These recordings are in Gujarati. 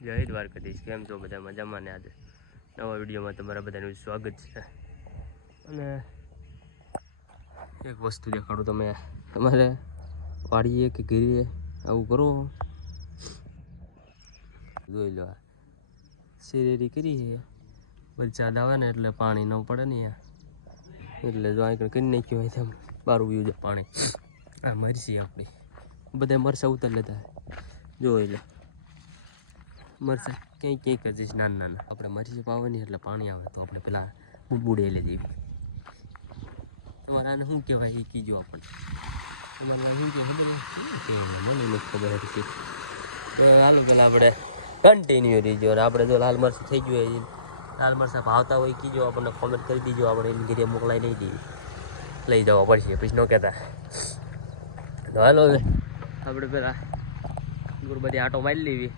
જય દ્વારકાધીશ. કેમ છો બધા? મજામાં ને આજે? નવા વિડીયોમાં તમારા બધાનું સ્વાગત છે. અને એક વસ્તુ દેખાડું તમે. તમારે વાડીએ કે ઘીરે આવું કરો. જોઈ લો શેરેરી કરી છે. વરસાદ આવે ને એટલે પાણી ન પડે ને એટલે જો આગળ કરી નાખ્યું હોય તેમ બારું વ્યૂ છે પાણી. આ મરસી આપણી. બધા મરસા ઉતર લેતા. જોઈ લો. મરસા ક્યાંય ક્યાંય જ નાના નાના. આપણે મરચી પાવાની એટલે પાણી આવે તો આપણે પેલા બુડબુડે લઈ દેવી તમારે આને શું કહેવાય એ કીજો આપણે. તમારે શું કહેવાય ખબર હતી તો પેલા આપણે કન્ટિન્યુ રહીજો અને આપણે જો લાલ મરચું થઈ ગયું હોય લાલ મરચાં ભાવતા હોય કીજો. આપણને કોમેન્ટ કરી દીજો. આપણે એની ઘરે મોકલાઈ દેવી લઈ જવા પડશે. પછી ન કહેતા. તો હાલો આપણે પેલા બધી આટો મારી લેવી.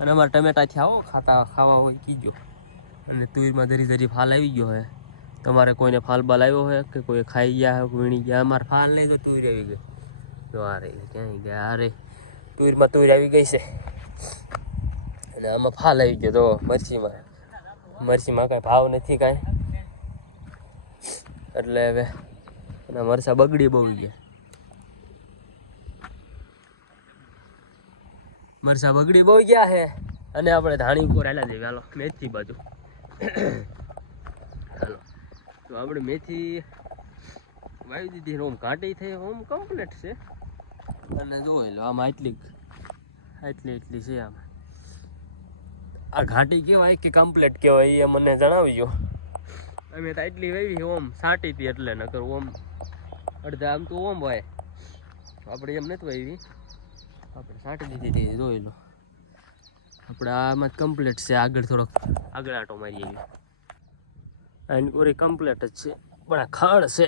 અને અમારે ટમેટા આવો, ખાતા ખાવા હોય કીજો અને તુરમાં ધરી ધરી ફાલ આવી ગયો હોય તમારે કોઈને ફાલ બાલ આવ્યો હોય કે કોઈ ખાઈ ગયા હોય વીણી ગયા? અમારે ફાલ નહીં તો તુર આવી ગઈ. તો અરે ક્યાંય ગયા? અરે તુરમાં તુર આવી ગઈ છે. અને આમાં ફાલ આવી ગયો તો મરચીમાં. મરચીમાં કાંઈ ભાવ નથી કાંઈ. એટલે હવે અને મરચા બગડી બહુ ગયા. મરસા બગડી બહુ ગયા છે અને આપણે ધાણી ઉપર આલા જઈએ. હાલો, મેથી બાજુ. હાલો, તો આપણે મેથી વાવી દીધી. ઓમ કાંટી થઈ ઓમ કમ્પ્લીટ છે. અને જોઈ લો આમાં એટલી એટલી એટલી છે આમાં. આ ઘાટી કહેવાય કે કમ્પ્લીટ કહેવાય, એ મને જણાવજો. અમે તો એટલી વાવી ઓમ સાટી હતી એટલે નકર ઓમ અડધા આમ તો ઓમ હોય. આપણે એમ નથી વાવી. આપણે સાટી દીધી જોઈ લો. આપણે આમાં જ કમ્પ્લીટ છે, આગળ થોડોક આગળ આટો મારી આવી એની પૂરી કમ્પ્લીટ જ છે, પણ આ ખાડ છે,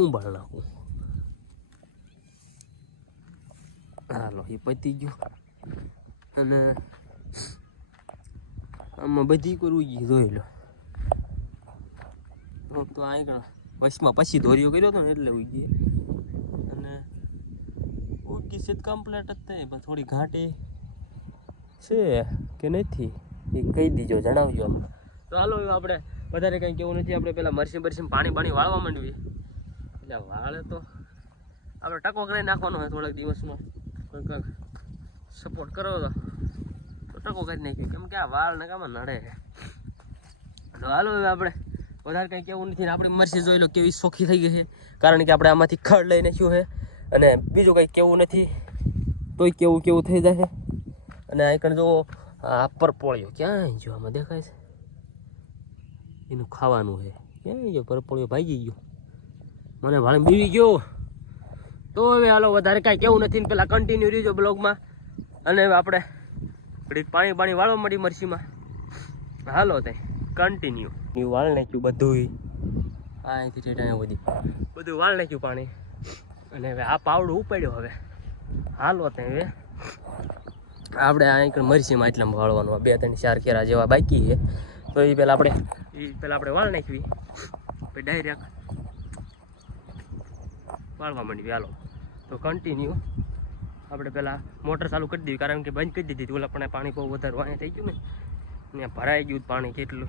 ઉંબાળ નાખું. હાલો, એ પતી ગયું. અને આમાં બધી કરવું ગઈ, જોઈ લો. તો આગળ વચમાં પછી ધોરીઓ કર્યો હતો ને એટલે ઉગી ઉગી છે કમ્પ્લીટ જ થઈ પણ થોડી ઘાટી છે કે નથી? એ કહી દીજો જણાવજો અમને. તો હાલો આપણે વધારે કંઈ કેવું નથી. આપણે પેલા મરસી મરસી પાણી પાણી વાળવા માંડવી. એટલે વાળે તો આપણે ટકો કરી નાખવાનો હોય થોડાક દિવસમાં કંઈક સપોર્ટ કરો તો. ટકો કરી નાખ્યો કેમ કે આ વાળ નકામાં નડે તો હાલો હવે આપણે વધારે કંઈ કેવું નથી આપણે મરસી જોઈ લો કેવી સોખી થઈ ગઈ છે. કારણ કે આપણે આમાંથી ખડ લઈ નાખ્યું છે? અને બીજું કંઈ કેવું નથી, તોય કેવું કેવું થઈ જાય અને આ કણ જો આ પરપોળિયો ક્યાં જો આમાં દેખાય છે. એનું ખાવાનું છે. ક્યાં ગયો પરપોળિયો ભાગી ગયો. મને ભાડે બીવી ગયો. તો હવે હાલો, વધારે કાંઈ કેવું નથી ને પેલા કન્ટિન્યુ રહીજો બ્લોગમાં. અને આપણે ઘડીક પાણી પાણી વાળવા મળી મરસીમાં. હાલો તે કન્ટિન્યુ વાળ નાખ્યું બધું અહીંથી અહીંયા બધી બધું વાળ નાખ્યું પાણી. અને હવે આ પાવડું ઉપાડ્યો હવે. હાલો તે હવે. આપણે આ મરસીમાં એટલા વાળવાનું બે ત્રણ ચાર કેરા જેવા બાકી છે. તો એ પહેલાં આપણે એ પહેલાં આપણે વાળ નાખવી. પછી ડાયરેક્ટ વાળવા માંડવી, હાલો. તો કન્ટિન્યુ આપણે પહેલાં મોટર ચાલુ કરી દીધી, કારણ કે બંધ કરી દીધી હતી. ઓલા પણ પાણી બહુ વધારે વાણી થઈ ગયું ને. ત્યાં ભરાઈ ગયું પાણી કેટલું.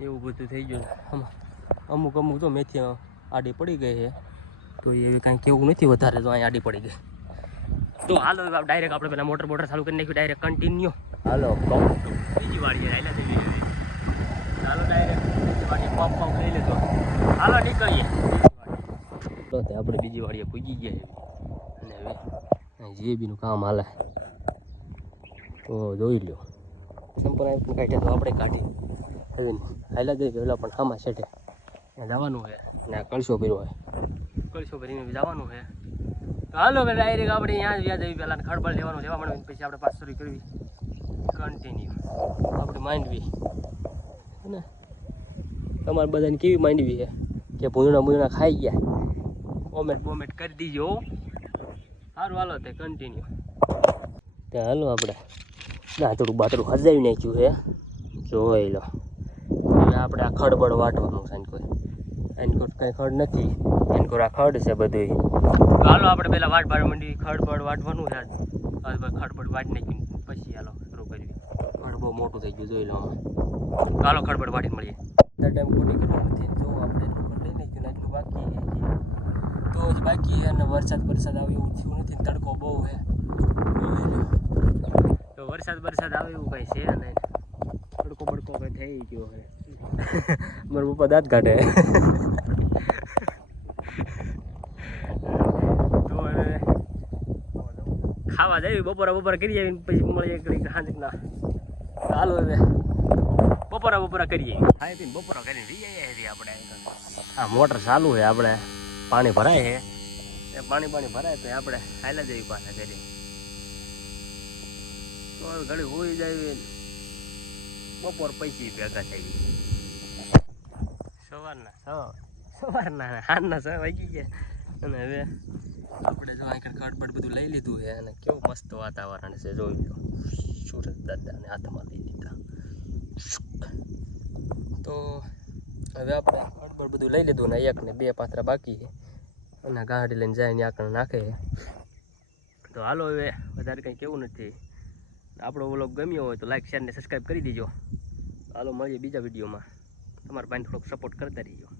એવું બધું થઈ ગયું. આમાં અમુક અમુક તો મેથી આડી પડી ગઈ છે. તો એવી કાંઈ કેવું નથી વધારે તો અહીં આડી પડી ગઈ. તો હાલો ડાયરેક્ટ આપણે પેલા મોટર બોટર ચાલુ કરી નાખ્યું ડાયરેક્ટ કન્ટિન્યુ હાલો બીજી વાડી આયલા દેવી ચાલો ડાયરેક્ટ વાડી પંપ પંપ લઈ લેતો હાલો નીકળીએ. તો તે આપણે બીજી વાડીએ પૂગી ગયા અને હવે જીએબીનું કામ હાલે. તો જોઈ લ્યો. સિમ્પલ આઈપું કાઢે તો આપણે કાઢી. હવે હાલા જઈ પહેલાં પણ આમાં છેટે જવાનું હોય ને કળશો કર્યો હોય કળશો ભરીને જવાનું છે. તો હાલો ભાઈ ડાયરેક્ટ આપણે અહીંયા વ્યાજ આવી પહેલાં ખડબડ લેવાનું, લેવા મળે પછી આપણે પાછળ શરૂ કરવી. કન્ટિન્યુ આપણે માંડવી. ને? તમારે બધાને કેવી માંડવી છે? કે ભૂંજણા ભૂંજણા ખાઈ ગયા? કોમેન્ટ બોમેન્ટ કરી દીજો સારું, હાલો તે કન્ટિન્યુ તે હાલો આપણે. દાંતડું બાતડું હજાવી નાખ્યું છે. જોઈ લો. આપણે આ ખડબડ વાટવાનું છે કોઈ. એનકોટ કંઈ ખડ નથી. એનકોર આ ખડ છે બધું હાલો આપણે પહેલાં વાટ ભાડ મંડી ખડબડ વાટવાનું છે આજ. ખડબડ વાટ નાખી પછી હાલો શરૂ કરવી મોટું થઈ ગયું જોઈ લો ચાલો ખડબડ વાટી મળીએ. ટાઈમ ખોટી કરવાનું નથી જો આપણે એટલું પણ લઈને ને એટલું બાકી તો જ બાકી અને વરસાદ વરસાદ આવે એવું થયું નથી તડકો બહુ છે. તો વરસાદ વરસાદ આવે એવું કઈ છે નહીં. તડકો બડકો કઈ થઈ ગયો છે મારા પપ્પા દાંત કાઢે. ખાવા જાય બપોરા બપોરા કરી આવીને પછી મળીએ ઘડીક સાંજના ચાલો હવે. બપોરા બપોરા કરીએ. ખાઈ પીને બપોરા કરીને રી આવીએ આપણે આ મોટર ચાલુ છે આપણે. પાણી ભરાય છે. એ પાણી પાણી ભરાય તો આપણે હાલ્યા જઈએ પાછા કરી તો ઘડી હોઈ જાય બપોર પૈસી ભેગા થઈ સવારના. હા. સવારના હારના છ વાગી ગયા. અને હવે આપણે જો અહીં ખડબડ બધું લઈ લીધું છે અને કેવું મસ્ત વાતાવરણ છે જોઈ લો. સુરત દાદાને હાથમાં લઈ દીધા તો હવે આપણે ખડબડ બધું લઈ લીધું ને એક ને બે પાત્રા બાકી અને ગાડી લઈને જાય આગળ નાખે તો હાલો હવે વધારે કંઈ કેવું નથી. આપણો વ્લોગ ગમ્યો હોય તો લાઈક શેર ને સબસ્ક્રાઈબ કરી દેજો. હાલો મળીએ બીજા વિડીયોમાં. તમારા ભાઈને થોડોક સપોર્ટ કરતા રહીજો